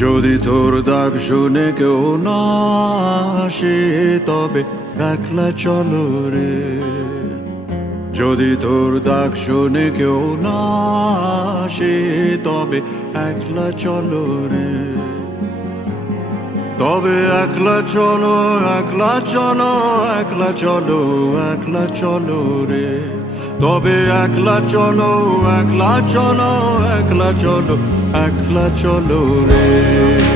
যদি তোর ডাক শুনে কেউ না আসে তবে একলা চলো রে। যদি তোর ডাক শুনে কেউ না আসে তবে একলা চলো রে। তবে একলা চলো, একলা চলো, একলা চলো, একলা চলো রে। তবে একলা চলো, একলা চলো, একলা চলো, একলা চলো রে।